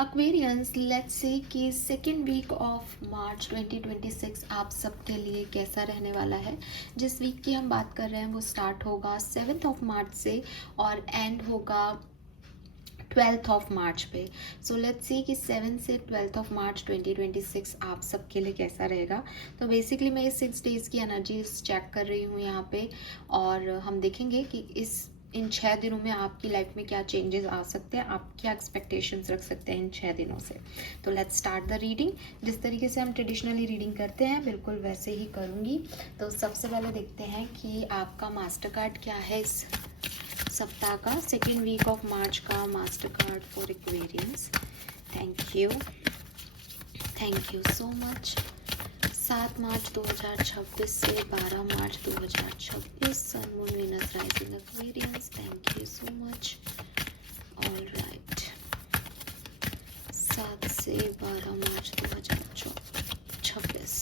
Aquarians, let's say कि second week of मार्च 2026 आप सबके लिए कैसा रहने वाला है। जिस वीक की हम बात कर रहे हैं वो स्टार्ट होगा 7th ऑफ मार्च से और एंड होगा 12th ऑफ मार्च पे। सो लेट्स सी कि 7 से 12th ऑफ मार्च 2026 आप सबके लिए कैसा रहेगा। तो बेसिकली मैं इस 6 डेज़ की एनर्जीज चेक कर रही हूँ यहाँ पे, और हम देखेंगे कि इन 6 दिनों में आपकी लाइफ में क्या चेंजेस आ सकते हैं, आप क्या एक्सपेक्टेशंस रख सकते हैं इन 6 दिनों से। तो लेट्स स्टार्ट द रीडिंग। जिस तरीके से हम ट्रेडिशनली रीडिंग करते हैं बिल्कुल वैसे ही करूँगी। तो सबसे पहले देखते हैं कि आपका मास्टर कार्ड क्या है इस सप्ताह का, सेकेंड वीक ऑफ मार्च का master card for Aquarians. Thank you so much. 7 March 2026 से 12 March 2026, sun moon Venus rising Aquarians. Thank you so much. All right, 7 से 12 मार्च 2026,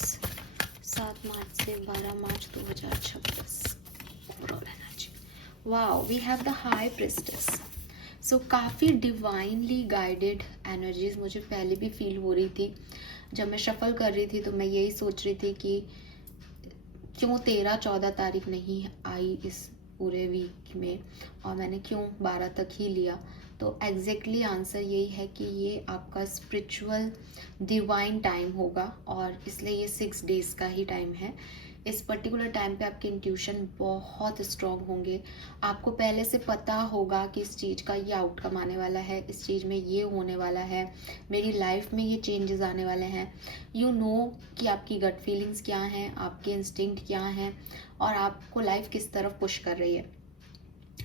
7 मार्च से 12 March 2026 overall energy. Wow, we have the High Priestess. So काफ़ी divinely guided energies मुझे पहले भी feel हो रही थी। जब मैं शफल कर रही थी तो मैं यही सोच रही थी कि क्यों 13-14 तारीख नहीं आई इस पूरे वीक में, और मैंने क्यों 12 तक ही लिया। तो एग्जैक्टली आंसर यही है कि ये आपका स्पिरिचुअल डिवाइन टाइम होगा, और इसलिए ये 6 डेज़ का ही टाइम है। इस पर्टिकुलर टाइम पे आपके इंट्यूशन बहुत स्ट्रॉन्ग होंगे। आपको पहले से पता होगा कि इस चीज़ का ये आउटकम आने वाला है, इस चीज़ में ये होने वाला है, मेरी लाइफ में ये चेंजेस आने वाले हैं। यू नो कि आपकी गट फीलिंग्स क्या हैं, आपके इंस्टिंक्ट क्या हैं, और आपको लाइफ किस तरफ पुश कर रही है।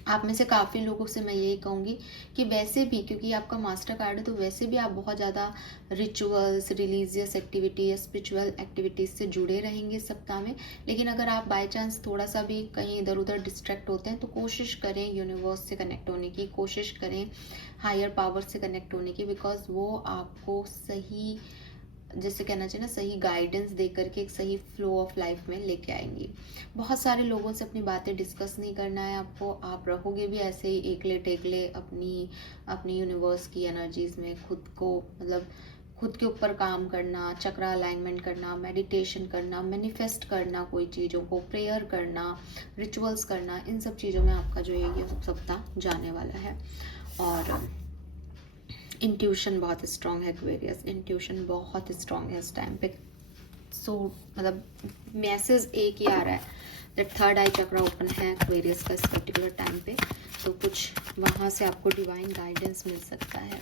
आप में से काफ़ी लोगों से मैं यही कहूँगी कि वैसे भी, क्योंकि आपका मास्टर कार्ड है, तो वैसे भी आप बहुत ज़्यादा रिचुअल्स, रिलीजियस एक्टिविटी या स्पिरिचुअल एक्टिविटीज़ से जुड़े रहेंगे इस सप्ताह में। लेकिन अगर आप बाय चांस थोड़ा सा भी कहीं इधर उधर डिस्ट्रैक्ट होते हैं तो कोशिश करें यूनिवर्स से कनेक्ट होने की, कोशिश करें हायर पावर से कनेक्ट होने की, बिकॉज वो आपको सही, जैसे कहना चाहिए ना, सही गाइडेंस दे करके एक सही फ्लो ऑफ लाइफ में लेके आएंगी। बहुत सारे लोगों से अपनी बातें डिस्कस नहीं करना है आपको। आप रहोगे भी ऐसे ही एकले टेकले अपनी यूनिवर्स की एनर्जीज में, खुद को मतलब खुद के ऊपर काम करना, चक्रा अलाइनमेंट करना, मेडिटेशन करना, मैनिफेस्ट करना, कोई चीज़ों को प्रेयर करना, रिचुअल्स करना, इन सब चीज़ों में आपका जो है ये सप्ताह जाने वाला है। और इंट्यूशन बहुत स्ट्रॉन्ग है एक्वेरियस, इंट्यूशन बहुत स्ट्रॉन्ग है इस टाइम पे। सो मतलब मैसेज एक ही आ रहा है that third I chakra open है एक्वेरियस का इस पर्टिकुलर टाइम पे, तो कुछ वहाँ से आपको डिवाइन गाइडेंस मिल सकता है।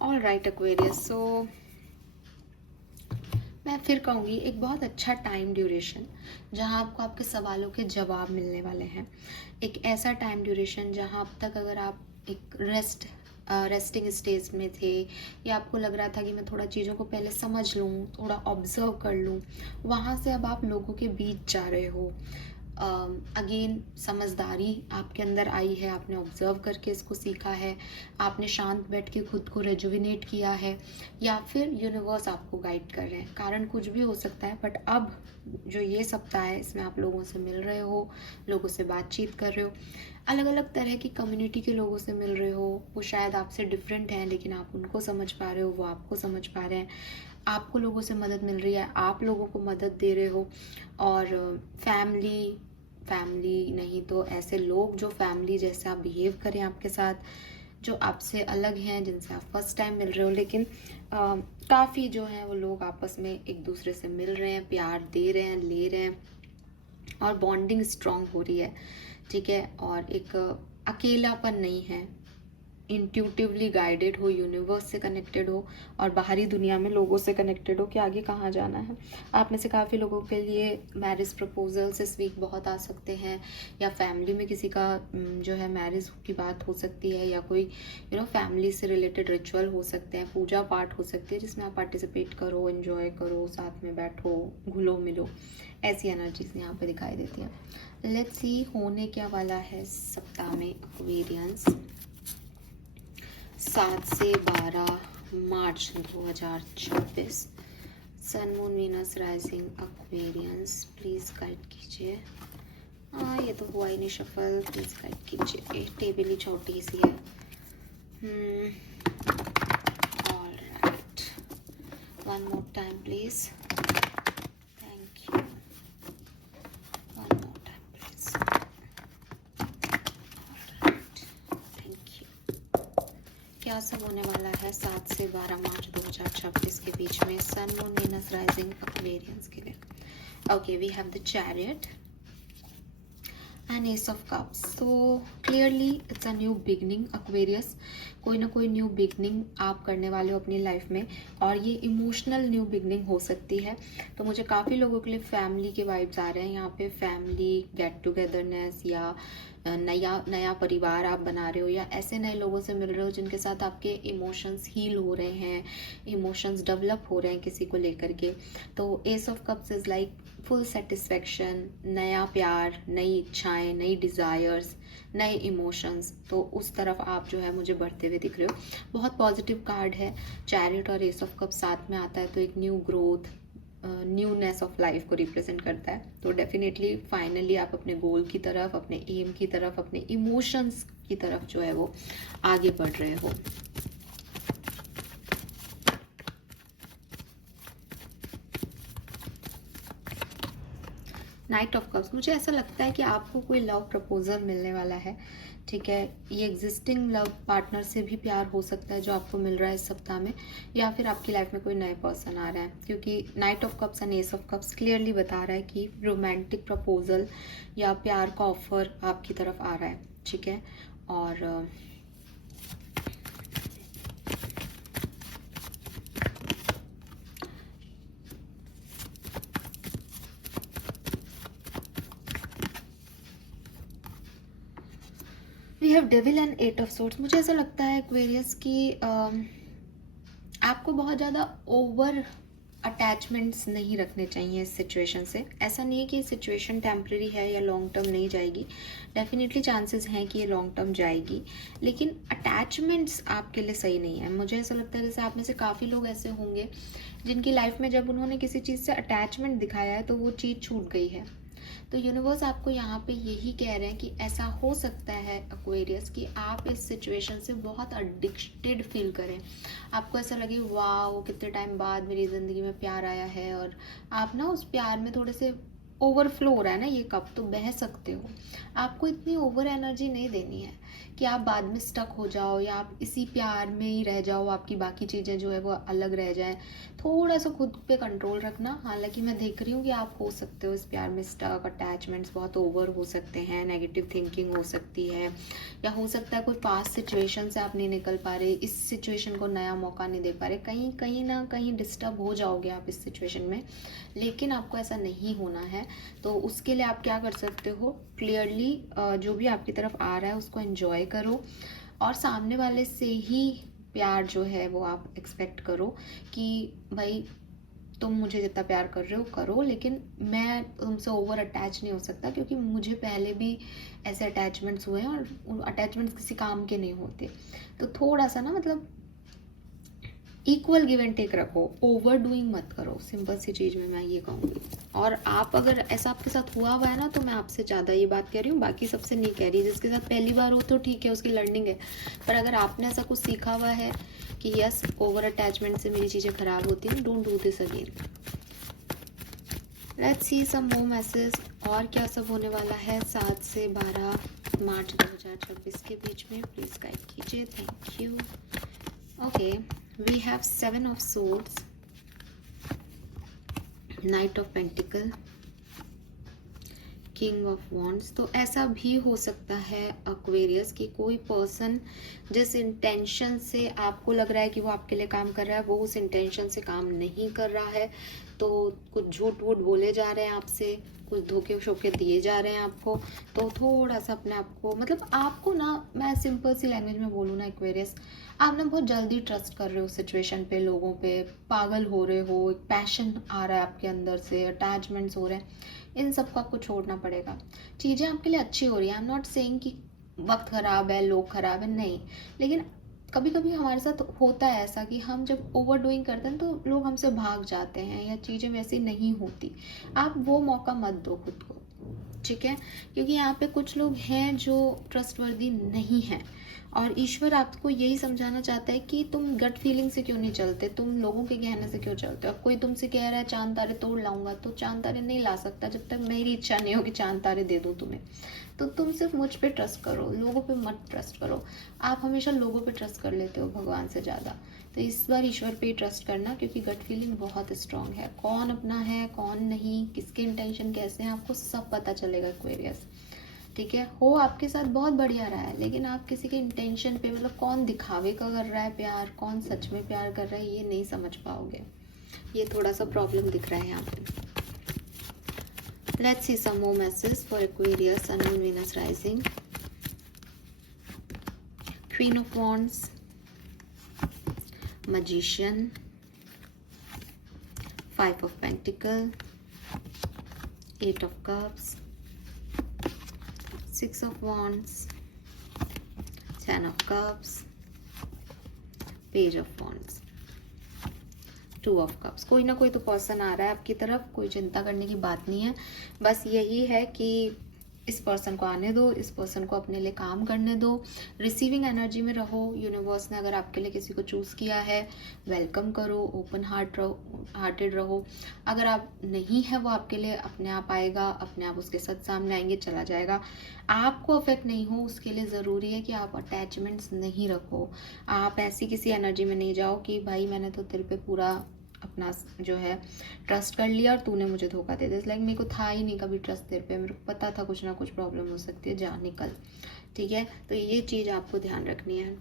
ऑल राइट एक्वेरियस, सो मैं फिर कहूँगी एक बहुत अच्छा टाइम ड्यूरेशन जहाँ आपको आपके सवालों के जवाब मिलने वाले हैं। एक ऐसा टाइम ड्यूरेशन जहाँ अब तक अगर आप एक रेस्टिंग स्टेज में थे, या आपको लग रहा था कि मैं थोड़ा चीज़ों को पहले समझ लूँ, थोड़ा ऑब्जर्व कर लूँ, वहाँ से अब आप लोगों के बीच जा रहे हो। अगेन समझदारी आपके अंदर आई है, आपने ऑब्जर्व करके इसको सीखा है, आपने शांत बैठ के खुद को रेजुविनेट किया है, या फिर यूनिवर्स आपको गाइड कर रहे हैं। कारण कुछ भी हो सकता है, बट अब जो ये सप्ताह है इसमें आप लोगों से मिल रहे हो, लोगों से बातचीत कर रहे हो, अलग अलग तरह की कम्युनिटी के लोगों से मिल रहे हो। वो शायद आपसे डिफरेंट हैं लेकिन आप उनको समझ पा रहे हो, वो आपको समझ पा रहे हैं। आपको लोगों से मदद मिल रही है, आप लोगों को मदद दे रहे हो। और फैमिली नहीं तो ऐसे लोग जो फैमिली जैसे आप बिहेव करें आपके साथ, जो आपसे अलग हैं, जिनसे आप फर्स्ट टाइम मिल रहे हो, लेकिन काफ़ी जो हैं वो लोग आपस में एक दूसरे से मिल रहे हैं, प्यार दे रहे हैं, ले रहे हैं, और बॉन्डिंग स्ट्रॉन्ग हो रही है। ठीक है, और एक अकेलापन नहीं है, इंट्यूटिवली गाइडेड हो, यूनिवर्स से कनेक्टेड हो और बाहरी दुनिया में लोगों से कनेक्टेड हो कि आगे कहाँ जाना है। आप में से काफ़ी लोगों के लिए मैरिज प्रपोजल्स इस वीक बहुत आ सकते हैं, या फैमिली में किसी का जो है मैरिज की बात हो सकती है, या कोई फैमिली से रिलेटेड रिचुअल हो सकते हैं, पूजा पाठ हो सकती है जिसमें आप पार्टिसिपेट करो, एंजॉय करो, साथ में बैठो, घुलो मिलो। ऐसी एनर्जीज यहाँ पे दिखाई देती हैं। लेट्स सी होने क्या वाला है सप्ताह में एक्वेरियंस 7 से 12 March 2026। Sun moon Venus rising Aquarians, please guide कीजिए। ये तो हुआ ही नहीं शफल, प्लीज गाइड कीजिए। टेबल ही छोटी सी है। Alright, one more time please, thank you. One more time please, thank you. क्या सब होने वाला है 7 से 12 मार्च 2026 के बीच में sun moon Venus rising Aquarians के लिए? Okay, we have the chariot and ace of cups. So clearly it's a new beginning Aquarius. कोई ना कोई न्यू बिगनिंग आप करने वाले हो अपनी लाइफ में, और ये इमोशनल न्यू बिगनिंग हो सकती है। तो मुझे काफ़ी लोगों के लिए फैमिली के वाइब्स आ रहे हैं यहाँ पे। फैमिली गेट टुगेदरनेस, या नया परिवार आप बना रहे हो, या ऐसे नए लोगों से मिल रहे हो जिनके साथ आपके इमोशंस हील हो रहे हैं, इमोशंस डेवलप हो रहे हैं किसी को लेकर के। तो S of cups is like full satisfaction, नया प्यार, नई इच्छाएं, नई डिज़ायर्स, नए इमोशंस। तो उस तरफ आप जो है मुझे बढ़ते हुए दिख रहे हो। बहुत पॉजिटिव कार्ड है। चैरियट और एस ऑफ कप साथ में आता है तो एक new growth, newness of life को रिप्रेजेंट करता है। तो डेफिनेटली फाइनली आप अपने गोल की तरफ, अपने एम की तरफ, अपने इमोशंस की तरफ जो है वो आगे बढ़ रहे हो। नाइट ऑफ कप्स, मुझे ऐसा लगता है कि आपको कोई लव प्रपोजल मिलने वाला है। ठीक है, ये एग्जिस्टिंग लव पार्टनर से भी प्यार हो सकता है जो आपको मिल रहा है इस सप्ताह में, या फिर आपकी लाइफ में कोई नए पर्सन आ रहा है, क्योंकि night of cups and ace of cups clearly बता रहा है कि रोमांटिक प्रपोजल या प्यार का ऑफर आपकी तरफ आ रहा है। ठीक है, और we have devil and 8 of swords. मुझे ऐसा लगता है एक्वेरियस की आपको बहुत ज़्यादा ओवर अटैचमेंट्स नहीं रखने चाहिए इस सिचुएशन से। ऐसा नहीं है कि सिचुएशन टेम्प्रेरी है या लॉन्ग टर्म नहीं जाएगी। डेफिनेटली चांसेस हैं कि ये लॉन्ग टर्म जाएगी, लेकिन अटैचमेंट्स आपके लिए सही नहीं है। मुझे ऐसा लगता है जैसे आप में से काफ़ी लोग ऐसे होंगे जिनकी लाइफ में जब उन्होंने किसी चीज़ से अटैचमेंट दिखाया है तो वो चीज़ छूट गई है। तो यूनिवर्स आपको यहाँ पे यही कह रहे हैं कि ऐसा हो सकता है एक्वेरियस कि आप इस सिचुएशन से बहुत एडिक्टेड फील करें। आपको ऐसा लगे वाह कितने टाइम बाद मेरी ज़िंदगी में प्यार आया है, और आप ना उस प्यार में थोड़े से ओवरफ्लो हो रहा है ना ये कप, तो बह सकते हो। आपको इतनी ओवर एनर्जी नहीं देनी है कि आप बाद में स्टक हो जाओ या आप इसी प्यार में ही रह जाओ, आपकी बाकी चीज़ें जो है वो अलग रह जाएं। थोड़ा सा खुद पे कंट्रोल रखना। हालांकि मैं देख रही हूँ कि आप हो सकते हो इस प्यार में स्टक, अटैचमेंट्स बहुत ओवर हो सकते हैं, नेगेटिव थिंकिंग हो सकती है, या हो सकता है कोई पास्ट सिचुएशन से आप नहीं निकल पा रहे, इस सिचुएशन को नया मौका नहीं दे पा रहे, कहीं कहीं ना कहीं डिस्टर्ब हो जाओगे आप इस सिचुएशन में। लेकिन आपको ऐसा नहीं होना है। तो उसके लिए आप क्या कर सकते हो, क्लियरली जो भी आपकी तरफ आ रहा है उसको एंजॉय करो, और सामने वाले से ही प्यार जो है वो आप एक्सपेक्ट करो कि भाई तुम मुझे जितना प्यार कर रहे हो करो, लेकिन मैं तुमसे ओवर अटैच नहीं हो सकता, क्योंकि मुझे पहले भी ऐसे अटैचमेंट्स हुए हैं और अटैचमेंट्स किसी काम के नहीं होते। तो थोड़ा सा ना मतलब इक्वल गिव एंड टेक रखो, ओवर डूइंग मत करो। सिंपल सी चीज़ में मैं ये कहूँगी। और आप अगर ऐसा आपके साथ हुआ हुआ है ना, तो मैं आपसे ज़्यादा ये बात कह रही हूँ, बाकी सबसे नहीं कह रही। जिसके साथ पहली बार हो तो ठीक है, उसकी लर्निंग है। पर अगर आपने ऐसा कुछ सीखा हुआ है कि यस ओवर अटैचमेंट से मेरी चीज़ें खराब होती हैं, don't do this again. Let's see some more message. और क्या सब होने वाला है 7 से 12 मार्च 2026 के बीच में, प्लीज़ गाइड कीजिए। Thank you. Okay, we have 7 of swords, Knight of Pentacle, king of wands. तो ऐसा भी हो सकता है एक्वेरियस कि कोई पर्सन जिस इंटेंशन से आपको लग रहा है कि वो आपके लिए काम कर रहा है, वो उस इंटेंशन से काम नहीं कर रहा है। तो कुछ झूठ वूठ बोले जा रहे हैं आपसे, कुछ धोखे शोखे दिए जा रहे हैं आपको। तो थोड़ा सा अपने आप को, मतलब आपको ना, मैं सिंपल सी लैंग्वेज में बोलूँ ना एक्वेरियस, आप ना बहुत जल्दी ट्रस्ट कर रहे हो सिचुएशन पे, लोगों पे, पागल हो रहे हो, एक पैशन आ रहा है आपके अंदर से, अटैचमेंट्स हो रहे हैं, इन सबको आपको छोड़ना पड़ेगा। चीज़ें आपके लिए अच्छी हो रही है, आई एम नॉट सेइंग कि वक्त ख़राब है, लोग ख़राब है, नहीं। लेकिन कभी कभी हमारे साथ होता है ऐसा कि हम जब ओवर डूइंग करते हैं तो लोग हमसे भाग जाते हैं या चीज़ें वैसी नहीं होती। आप वो मौका मत दो खुद को, ठीक है? क्योंकि यहाँ पे कुछ लोग हैं जो ट्रस्टवर्दी नहीं हैं, और ईश्वर आपको यही समझाना चाहता है कि तुम गट फीलिंग से क्यों नहीं चलते, तुम लोगों के कहने से क्यों चलते हो। अब कोई तुमसे कह रहा है चांद तारे तोड़ लाऊंगा, तो चांद तारे नहीं ला सकता जब तक मेरी इच्छा नहीं हो कि चांद तारे दे दूँ तुम्हें। तो तुम सिर्फ मुझ पे ट्रस्ट करो, लोगों पे मत ट्रस्ट करो। आप हमेशा लोगों पे ट्रस्ट कर लेते हो भगवान से ज़्यादा। तो इस बार ईश्वर पे ही ट्रस्ट करना, क्योंकि गट फीलिंग बहुत स्ट्रांग है। कौन अपना है कौन नहीं, किसके इंटेंशन कैसे हैं, आपको सब पता चलेगा एक्वेरियस, ठीक है? हो आपके साथ बहुत बढ़िया रहा है, लेकिन आप किसी के इंटेंशन पे, मतलब कौन दिखावे का कर रहा है प्यार, कौन सच में प्यार कर रहा है, ये नहीं समझ पाओगे। ये थोड़ा सा प्रॉब्लम दिख रहा है यहाँ पे। Let's see some more messages for Aquarius, Sun, Moon, Venus, Rising. Queen of Wands, Magician, Five of Pentacles, Eight of Cups, Six of Wands, Ten of Cups, Page of Wands, Two of Cups। कोई ना कोई तो person आ रहा है आपकी तरफ, कोई चिंता करने की बात नहीं है। बस यही है कि इस पर्सन को आने दो, इस पर्सन को अपने लिए काम करने दो, रिसीविंग एनर्जी में रहो। यूनिवर्स ने अगर आपके लिए किसी को चूज़ किया है, वेलकम करो, ओपन हार्टेड रहो। अगर आप नहीं है, वो आपके लिए अपने आप आएगा, अपने आप उसके साथ सामने आएंगे, चला जाएगा। आपको अफेक्ट नहीं हो उसके लिए ज़रूरी है कि आप अटैचमेंट्स नहीं रखो। आप ऐसी किसी एनर्जी में नहीं जाओ कि भाई मैंने तो तेरे पे पूरा अपना जो है ट्रस्ट कर लिया और तूने मुझे धोखा दे दिया। लाइक मेरे को था ही नहीं कभी ट्रस्ट तेरे पे, मेरे को पता था कुछ ना कुछ प्रॉब्लम हो सकती है, जा निकल, ठीक है? तो ये चीज़ आपको ध्यान रखनी है।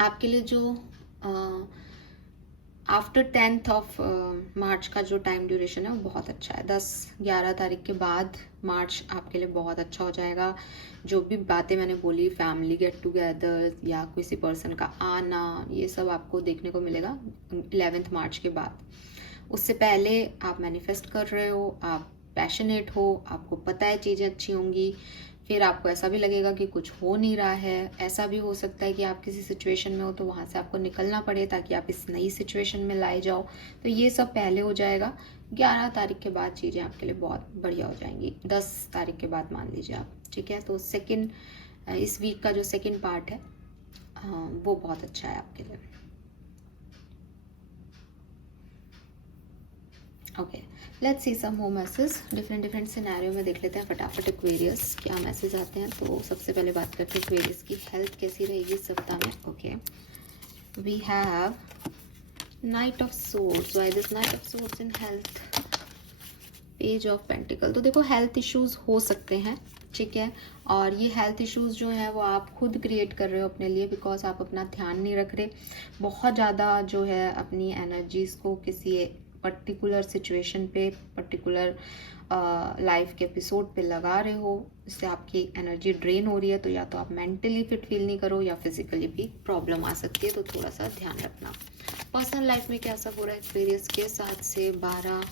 आपके लिए जो आफ्टर 10th ऑफ मार्च का जो टाइम ड्यूरेशन है वो बहुत अच्छा है। 10-11 तारीख के बाद मार्च आपके लिए बहुत अच्छा हो जाएगा। जो भी बातें मैंने बोली, फैमिली गेट टुगेदर या किसी पर्सन का आना, ये सब आपको देखने को मिलेगा 11th मार्च के बाद। उससे पहले आप मैनिफेस्ट कर रहे हो, आप पैशनेट हो, आपको पता है चीज़ें अच्छी होंगी, फिर आपको ऐसा भी लगेगा कि कुछ हो नहीं रहा है। ऐसा भी हो सकता है कि आप किसी सिचुएशन में हो तो वहाँ से आपको निकलना पड़े ताकि आप इस नई सिचुएशन में लाए जाओ। तो ये सब पहले हो जाएगा। 11 तारीख के बाद चीज़ें आपके लिए बहुत बढ़िया हो जाएंगी। 10 तारीख के बाद मान लीजिए आप, ठीक है? तो इस वीक का जो सेकेंड पार्ट है वो बहुत अच्छा है आपके लिए। Okay, let's see some more message. Different scenario में देख लेते हैं फटाफट एक्वेरियस क्या मैसेज आते हैं। तो सबसे पहले बात करते हैं एक्वेरियस की हेल्थ कैसी रहेगी इस सप्ताह में। Okay, we have knight of swords. Why this knight of swords in health? Page of pentacle. तो देखो हेल्थ इश्यूज हो सकते हैं, ठीक है? और ये हेल्थ इश्यूज जो हैं वो आप खुद क्रिएट कर रहे हो अपने लिए, बिकॉज आप अपना ध्यान नहीं रख रहे। बहुत ज़्यादा जो है अपनी एनर्जीज को किसी पर्टिकुलर सिचुएशन पे, पर्टिकुलर लाइफ के एपिसोड पे लगा रहे हो। इससे आपकी एनर्जी ड्रेन हो रही है। तो या तो आप मेंटली फिट फील नहीं करो या फिजिकली भी प्रॉब्लम आ सकती है। तो थोड़ा सा ध्यान रखना। पर्सनल लाइफ में क्या सब हो रहा है एक्वेरियस के 7 से 12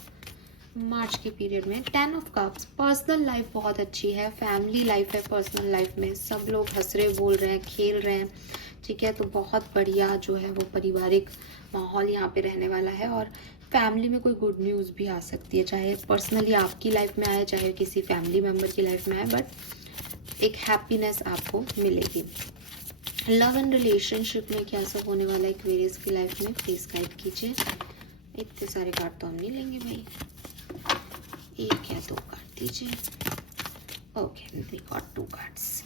मार्च के पीरियड में? 10 ऑफ कप्स। पर्सनल लाइफ बहुत अच्छी है, फैमिली लाइफ है। पर्सनल लाइफ में सब लोग हंस रहे, बोल रहे हैं, खेल रहे हैं, ठीक है? तो बहुत बढ़िया जो है वो पारिवारिक माहौल यहाँ पे रहने वाला है। और फैमिली में कोई गुड न्यूज़ भी आ सकती है, चाहे पर्सनली आपकी लाइफ में आए, चाहे किसी फैमिली मेम्बर की लाइफ में आए, बट एक हैप्पीनेस आपको मिलेगी। लव एंड रिलेशनशिप में क्या सब होने वाला है एक्वेरियस की लाइफ में? प्लीज गाइड कीजिए। इतने सारे कार्ड तो हम नहीं लेंगे भाई, 1 या 2 कार्ड दीजिए। Okay, we got 2 cards.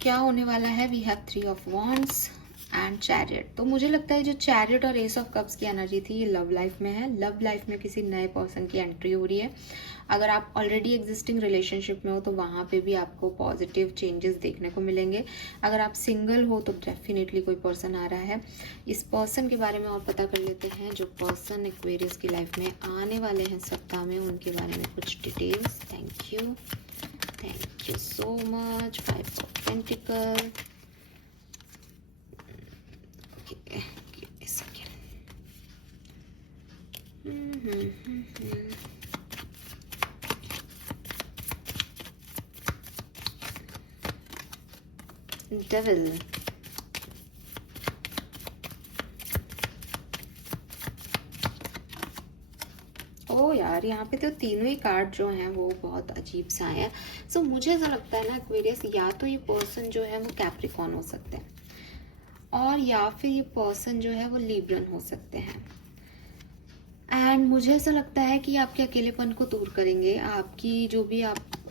क्या होने वाला है? We have 3 of wands, and chariot. तो मुझे लगता है जो चैरियट और एस ऑफ कप्स की एनर्जी थी ये लव लाइफ में है। लव लाइफ में किसी नए पर्सन की एंट्री हो रही है। अगर आप ऑलरेडी एग्जिस्टिंग रिलेशनशिप में हो तो वहाँ पे भी आपको पॉजिटिव चेंजेस देखने को मिलेंगे। अगर आप सिंगल हो तो डेफिनेटली कोई पर्सन आ रहा है। इस पर्सन के बारे में और पता कर लेते हैं। जो पर्सन एक्वेरियस की लाइफ में आने वाले हैं सप्ताह में, उनके बारे में कुछ details. Thank you so much. 5 of pentacle. Devil. ओ यार, यहाँ पे तो तीनों ही कार्ड जो हैं वो बहुत अजीब सा है। सो मुझे ऐसा लगता है ना एक्वेरियस, या तो ये पर्सन जो है वो कैप्रिकॉर्न हो सकते हैं और या फिर ये पर्सन जो है वो लिब्रन हो सकते हैं। एंड मुझे ऐसा लगता है कि आपके अकेलेपन को दूर करेंगे। आपकी जो भी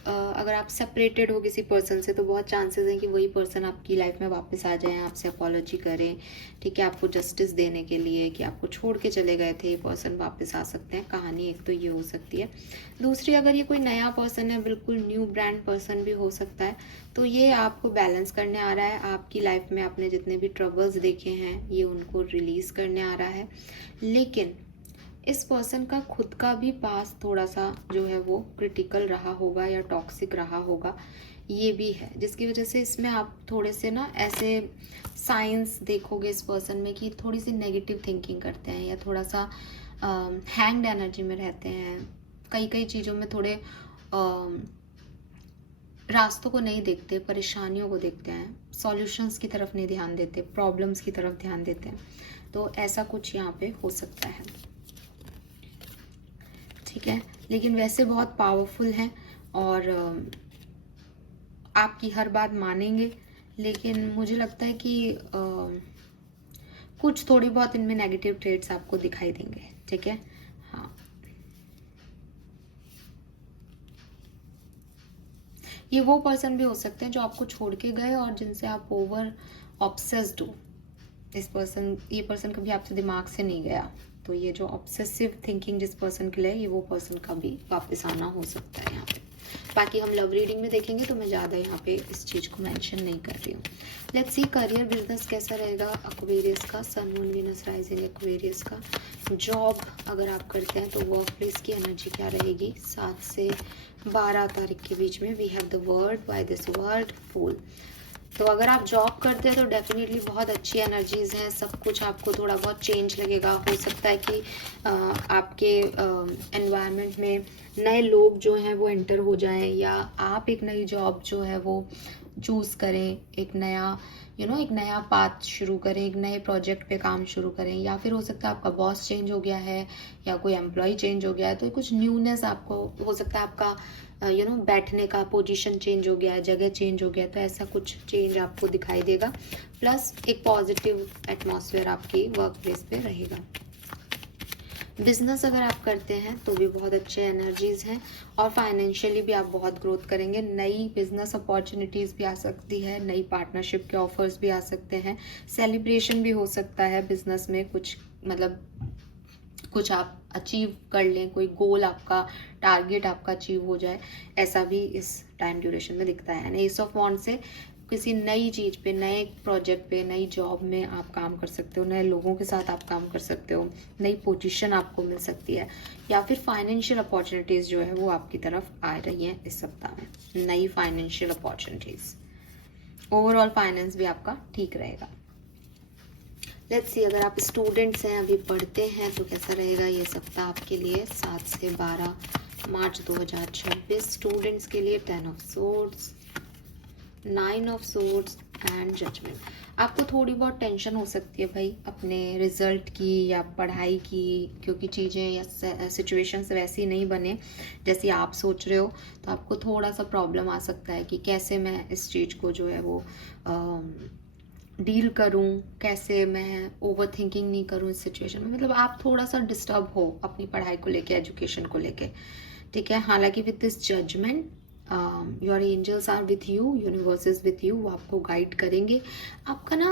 अगर आप सेपरेटेड हो किसी पर्सन से तो बहुत चांसेस हैं कि वही पर्सन आपकी लाइफ में वापस आ जाए, आपसे अपॉलॉजी करें, ठीक है, आपको जस्टिस देने के लिए कि आपको छोड़ के चले गए थे, ये पर्सन वापस आ सकते हैं। कहानी एक तो ये हो सकती है। दूसरी, अगर ये कोई नया पर्सन है, बिल्कुल न्यू ब्रांड पर्सन भी हो सकता है, तो ये आपको बैलेंस करने आ रहा है। आपकी लाइफ में आपने जितने भी ट्रबल्स देखे हैं ये उनको रिलीज करने आ रहा है। लेकिन इस पर्सन का खुद का भी पास थोड़ा सा जो है वो क्रिटिकल रहा होगा या टॉक्सिक रहा होगा, ये भी है, जिसकी वजह से इसमें आप थोड़े से ना ऐसे साइंस देखोगे इस पर्सन में कि थोड़ी सी नेगेटिव थिंकिंग करते हैं या थोड़ा सा हैंग्ड एनर्जी में रहते हैं। कई चीज़ों में थोड़े रास्तों को नहीं देखते, परेशानियों को देखते हैं, सॉल्यूशंस की तरफ नहीं ध्यान देते, प्रॉब्लम्स की तरफ ध्यान देते हैं। तो ऐसा कुछ यहाँ पे हो सकता है, ठीक है। लेकिन वैसे बहुत पावरफुल हैं और आपकी हर बात मानेंगे। लेकिन मुझे लगता है कि कुछ थोड़ी बहुत इनमें नेगेटिव ट्रेड्स आपको दिखाई देंगे, ठीक है। हाँ, ये वो पर्सन भी हो सकते हैं जो आपको छोड़ के गए और जिनसे आप ओवर ऑब्सेस्ड हो। ये पर्सन कभी आपसे दिमाग से नहीं गया, तो ये जो ऑब्सेसिव थिंकिंग जिस पर्सन के लिए, ये वो पर्सन का भी वापस आना हो सकता है यहाँ पे। बाकी हम लव रीडिंग में देखेंगे तो मैं ज़्यादा यहाँ पे इस चीज़ को मेंशन नहीं कर रही हूँ। लेट्स सी करियर बिजनेस कैसा रहेगा एक्वेरियस का, sun moon Venus rising Aquarius का। जॉब अगर आप करते हैं तो वर्क प्लेस की एनर्जी क्या रहेगी 7 से 12 तारीख के बीच में। We have the word, by this word fool. तो अगर आप जॉब करते हैं तो डेफिनेटली बहुत अच्छी एनर्जीज हैं। सब कुछ आपको थोड़ा बहुत चेंज लगेगा। हो सकता है कि आपके एनवायरनमेंट में नए लोग जो हैं वो एंटर हो जाएं, या आप एक नई जॉब जो है वो चूज़ करें, एक नया एक नया पाथ शुरू करें, एक नए प्रोजेक्ट पे काम शुरू करें। या फिर हो सकता है आपका बॉस चेंज हो गया है या कोई एम्प्लॉय चेंज हो गया है, तो कुछ न्यूनेस आपको हो सकता है। आपका बैठने का पोजीशन चेंज हो गया है, जगह चेंज हो गया है, तो ऐसा कुछ चेंज आपको दिखाई देगा। प्लस एक पॉजिटिव एटमॉस्फेयर आपकी वर्क प्लेस पे रहेगा। बिजनेस अगर आप करते हैं तो भी बहुत अच्छे एनर्जीज हैं और फाइनेंशियली भी आप बहुत ग्रोथ करेंगे। नई बिजनेस अपॉर्चुनिटीज़ भी आ सकती है, नई पार्टनरशिप के ऑफर्स भी आ सकते हैं, सेलिब्रेशन भी हो सकता है बिजनेस में। कुछ आप अचीव कर लें, कोई गोल आपका, टारगेट आपका अचीव हो जाए, ऐसा भी इस टाइम ड्यूरेशन में दिखता है। एस ऑफ वॉन्ड से किसी नई चीज़ पे, नए प्रोजेक्ट पे, नई जॉब में आप काम कर सकते हो, नए लोगों के साथ आप काम कर सकते हो, नई पोजीशन आपको मिल सकती है, या फिर फाइनेंशियल अपॉर्चुनिटीज़ जो है वो आपकी तरफ आ रही हैं इस सप्ताह में, नई फाइनेंशियल अपॉर्चुनिटीज़। ओवरऑल फाइनेंस भी आपका ठीक रहेगा। लेट्स सी, अगर आप स्टूडेंट्स हैं, अभी पढ़ते हैं, तो कैसा रहेगा ये सप्ताह आपके लिए 7 से 12 मार्च 2026 स्टूडेंट्स के लिए। 10 of swords, 9 of swords and judgement. आपको थोड़ी बहुत टेंशन हो सकती है भाई अपने रिजल्ट की या पढ़ाई की, क्योंकि चीज़ें या सिचुएशंस वैसी नहीं बने जैसी आप सोच रहे हो, तो आपको थोड़ा सा प्रॉब्लम आ सकता है कि कैसे मैं इस चीज़ को जो है वो डील करूं, कैसे मैं ओवर थिंकिंग नहीं करूं इस सिचुएशन में। मतलब आप थोड़ा सा डिस्टर्ब हो अपनी पढ़ाई को लेके, एजुकेशन को लेके, ठीक है। हालांकि with this judgement your angels are with you, universe is with you, वो आपको गाइड करेंगे। आपका ना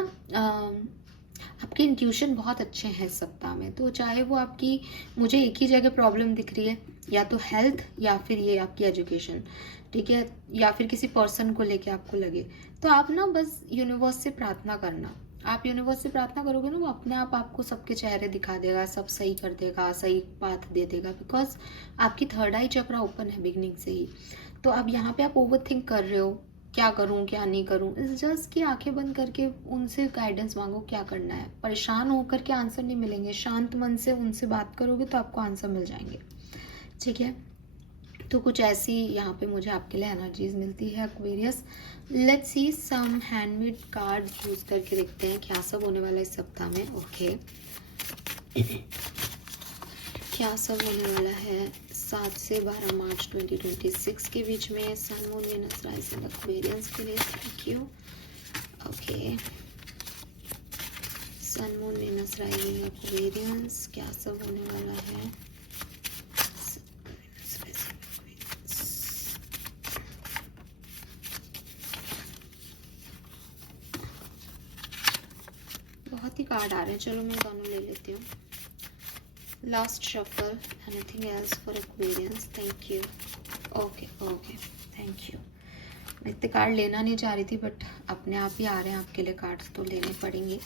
आपके इंट्यूशन बहुत अच्छे हैं इस सप्ताह में। तो चाहे वो आपकी, मुझे एक ही जगह प्रॉब्लम दिख रही है, या तो हेल्थ या फिर ये आपकी एजुकेशन, ठीक है, या फिर किसी पर्सन को लेके आपको लगे, तो आप ना बस यूनिवर्स से प्रार्थना करना। आप यूनिवर्स से प्रार्थना करोगे ना, वो अपने आप आपको सबके चेहरे दिखा देगा, सब सही कर देगा, सही पाथ दे देगा, बिकॉज आपकी थर्ड आई चक्रा ओपन है बिगनिंग से ही। तो अब यहाँ पे आप ओवर थिंक कर रहे हो, क्या करूँ क्या नहीं करूँ, इस जस्ट कि आंखें बंद करके उनसे गाइडेंस मांगो क्या करना है। परेशान होकर के आंसर नहीं मिलेंगे, शांत मन से उनसे बात करोगे तो आपको आंसर मिल जाएंगे, ठीक है। तो कुछ ऐसी यहाँ पे मुझे आपके लिए एनर्जीज मिलती है Aquarius. Let's see some handmade card use करके देखते हैं क्या सब होने वाला है इस सप्ताह में। ओके क्या सब होने वाला है 7 से 12 मार्च 2026 के बीच में sun moon Venus rising Aquarians के लिए। Thank you. Okay sun moon Venus rising Aquarians क्या सब होने वाला है। बहुत ही कार्ड आ रहे हैं, चलो मैं दोनों ले लेती हूँ। Last shuffle, anything else for Aquarians. Thank you. Okay okay thank you. मैं इतने कार्ड लेना नहीं चाह रही थी, बट अपने आप ही आ रहे हैं आपके लिए कार्ड्स, तो लेने पड़ेंगे।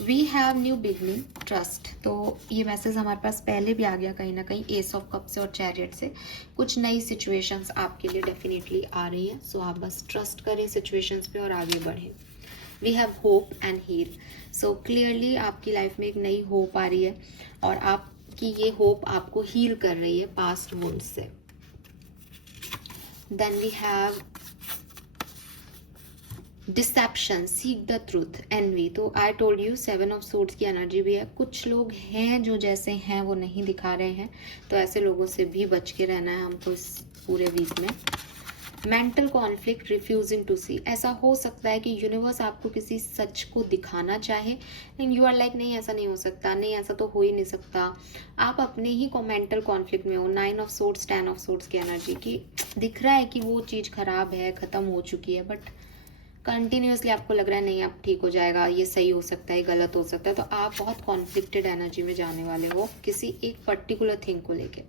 We have new beginning, trust. तो ये मैसेज हमारे पास पहले भी आ गया कहीं ना कहीं, एस ऑफ कप से और चैरियट से। कुछ नई सिचुएशंस आपके लिए डेफिनेटली आ रही हैं, सो आप बस ट्रस्ट करें सिचुएशंस पे और आगे बढ़ें। We have hope and heal. So clearly आपकी लाइफ में एक नई होप आ रही है, और आपकी ये होप आपको हील कर रही है पास्ट वुंड्स से। Then we have deception, seek the truth, envy. तो I told you 7 of swords की एनर्जी भी है। कुछ लोग हैं जो जैसे हैं वो नहीं दिखा रहे हैं, तो ऐसे लोगों से भी बच के रहना है हमको इस पूरे वीक में। मेंटल कॉन्फ्लिक्ट, रिफ्यूजिंग टू सी। ऐसा हो सकता है कि यूनिवर्स आपको किसी सच को दिखाना चाहे, लेकिन यू आर लाइक नहीं ऐसा नहीं हो सकता, नहीं ऐसा तो हो ही नहीं सकता। आप अपने ही को मेंटल कॉन्फ्लिक्ट में हो। 9 ऑफ सोर्ड्स 10 ऑफ सोर्ड्स की एनर्जी की दिख रहा है कि वो चीज़ खराब है, ख़त्म हो चुकी है, बट कंटिन्यूसली आपको लग रहा है नहीं अब ठीक हो जाएगा, ये सही हो सकता है, गलत हो सकता है। तो आप बहुत कॉन्फ्लिक्टेड एनर्जी में जाने वाले हो किसी एक पर्टिकुलर थिंग को लेके।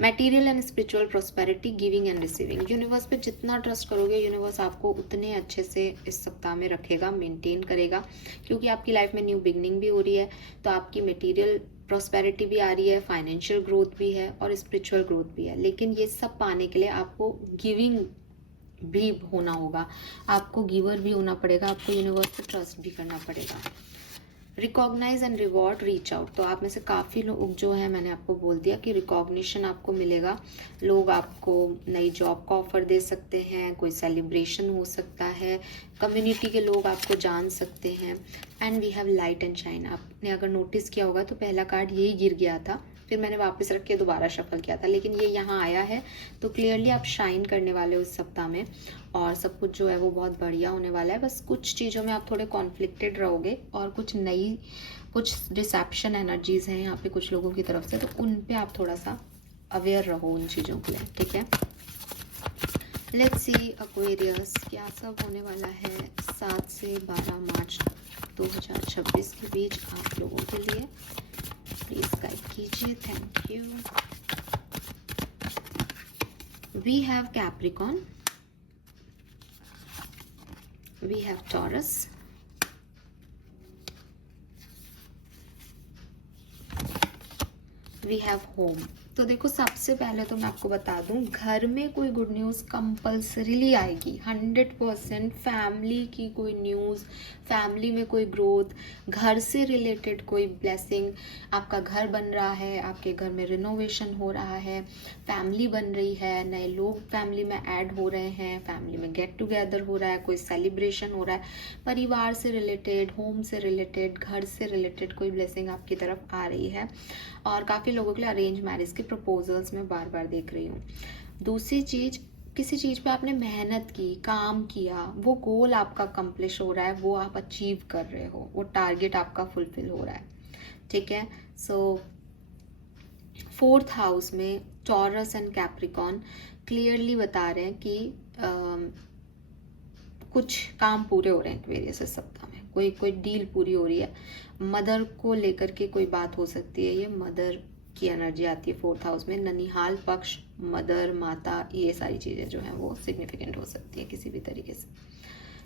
Material and spiritual prosperity, giving and receiving. Universe पे जितना ट्रस्ट करोगे यूनिवर्स आपको उतने अच्छे से इस सप्ताह में रखेगा, मेंटेन करेगा, क्योंकि आपकी लाइफ में न्यू बिगनिंग भी हो रही है। तो आपकी मटेरियल प्रोस्पेरिटी भी आ रही है, फाइनेंशियल ग्रोथ भी है और स्पिरिचुअल ग्रोथ भी है। लेकिन ये सब पाने के लिए आपको गिविंग भी होना होगा, आपको गिवर भी होना पड़ेगा, आपको यूनिवर्स पे ट्रस्ट भी करना पड़ेगा। Recognise and reward, reach out. तो आप में से काफ़ी लोग जो है, मैंने आपको बोल दिया कि रिकॉग्निशन आपको मिलेगा। लोग आपको नई जॉब का ऑफर दे सकते हैं, कोई सेलिब्रेशन हो सकता है, कम्युनिटी के लोग आपको जान सकते हैं। And we have light and shine. आपने अगर नोटिस किया होगा तो पहला कार्ड यही गिर गया था, फिर मैंने वापस रख के दोबारा शफल किया था, लेकिन ये यहाँ आया है। तो क्लियरली आप शाइन करने वाले हो इस सप्ताह में, और सब कुछ जो है वो बहुत बढ़िया होने वाला है। बस कुछ चीज़ों में आप थोड़े कॉन्फ्लिक्टेड रहोगे, और कुछ डिसेप्शन एनर्जीज हैं यहाँ पे कुछ लोगों की तरफ से, तो उन पे आप थोड़ा सा अवेयर रहो उन चीज़ों के लिए, ठीक है। लेट्स सी एक्वेरियस क्या सब होने वाला है 7 से 12 मार्च 2026 के बीच आप लोगों के लिए। प्लीज गाइड कीजिए, thank you. We have Capricorn, we have Taurus, we have home. तो देखो सबसे पहले तो मैं आपको बता दूं, घर में कोई गुड न्यूज़ कंपल्सरीली आएगी 100%। फैमिली की कोई न्यूज़, फैमिली में कोई ग्रोथ, घर से रिलेटेड कोई ब्लेसिंग। आपका घर बन रहा है, आपके घर में रिनोवेशन हो रहा है, फैमिली बन रही है, नए लोग फैमिली में ऐड हो रहे हैं, फैमिली में गेट टुगेदर हो रहा है, कोई सेलिब्रेशन हो रहा है, परिवार से रिलेटेड, होम से रिलेटेड, घर से रिलेटेड कोई ब्लेसिंग आपकी तरफ आ रही है। और काफ़ी लोगों के लिए अरेंज मैरिज के प्रपोजल्स मैं बार बार देख रही हूँ। दूसरी चीज़, किसी चीज़ पे आपने मेहनत की, काम किया, वो गोल आपका कंप्लीट हो रहा है, वो आप अचीव कर रहे हो, वो टारगेट आपका फुलफिल हो रहा है, ठीक है। सो 4th हाउस में टॉरस एंड कैप्रिकॉन क्लियरली बता रहे हैं कि कुछ काम पूरे हो रहे हैं एक्वेरियस इस सप्ताह में, कोई डील पूरी हो रही है। मदर को लेकर के कोई बात हो सकती है, ये मदर की एनर्जी आती है 4th हाउस में। ननिहाल पक्ष, मदर, माता, ये सारी चीज़ें जो हैं वो सिग्निफिकेंट हो सकती है किसी भी तरीके से।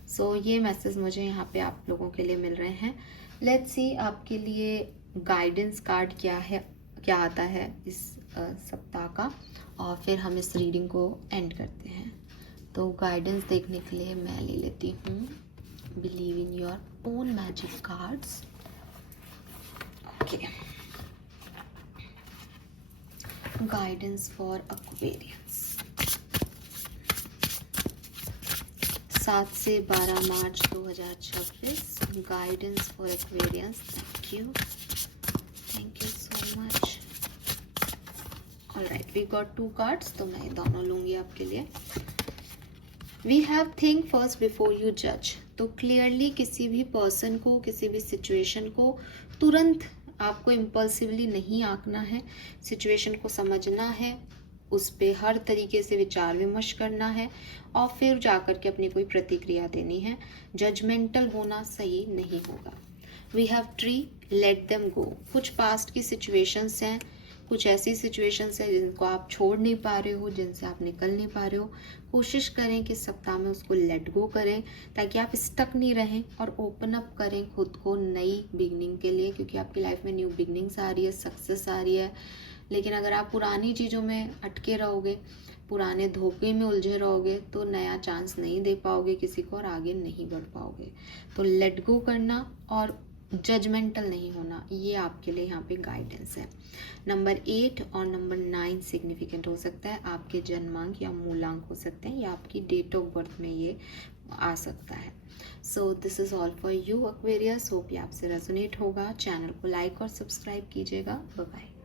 सो ये मैसेज मुझे यहाँ पे आप लोगों के लिए मिल रहे हैं। लेट्स सी आपके लिए गाइडेंस कार्ड क्या है, क्या आता है इस सप्ताह का, और फिर हम इस रीडिंग को एंड करते हैं। तो गाइडेंस देखने के लिए मैं ले लेती हूँ believe in your own magic cards. Okay, guidance for Aquarians 7 से 12 March 2026। Guidance for Aquarians. Thank you so much. Alright, we got 2 cards, तो मैं दोनों लूंगी आपके लिए। We have think first before you जज। तो क्लियरली किसी भी पर्सन को, किसी भी सिचुएशन को तुरंत आपको इम्पल्सिवली नहीं आंकना है। सिचुएशन को समझना है, उस पर हर तरीके से विचार विमर्श करना है, और फिर जाकर के अपनी कोई प्रतिक्रिया देनी है। जजमेंटल होना सही नहीं होगा। We have tree, let them go. कुछ पास्ट की सिचुएशंस हैं, कुछ ऐसी सिचुएशंस हैं जिनको आप छोड़ नहीं पा रहे हो, जिनसे आप निकल नहीं पा रहे हो। कोशिश करें कि सप्ताह में उसको लेट गो करें, ताकि आप स्टक नहीं रहें, और ओपन अप करें खुद को नई बिगनिंग के लिए, क्योंकि आपकी लाइफ में न्यू बिगनिंग्स आ रही है, सक्सेस आ रही है। लेकिन अगर आप पुरानी चीज़ों में अटके रहोगे, पुराने धोखे में उलझे रहोगे, तो नया चांस नहीं दे पाओगे किसी को और आगे नहीं बढ़ पाओगे। तो लेट गो करना और जजमेंटल नहीं होना, ये आपके लिए यहाँ पे गाइडेंस है। नंबर 8 और नंबर 9 सिग्निफिकेंट हो सकता है। आपके जन्मांक या मूलांक हो सकते हैं, या आपकी डेट ऑफ बर्थ में ये आ सकता है। So this is all for you Aquarius. Hope ये आपसे रेजोनेट होगा। चैनल को लाइक और सब्सक्राइब कीजिएगा। Bye bye.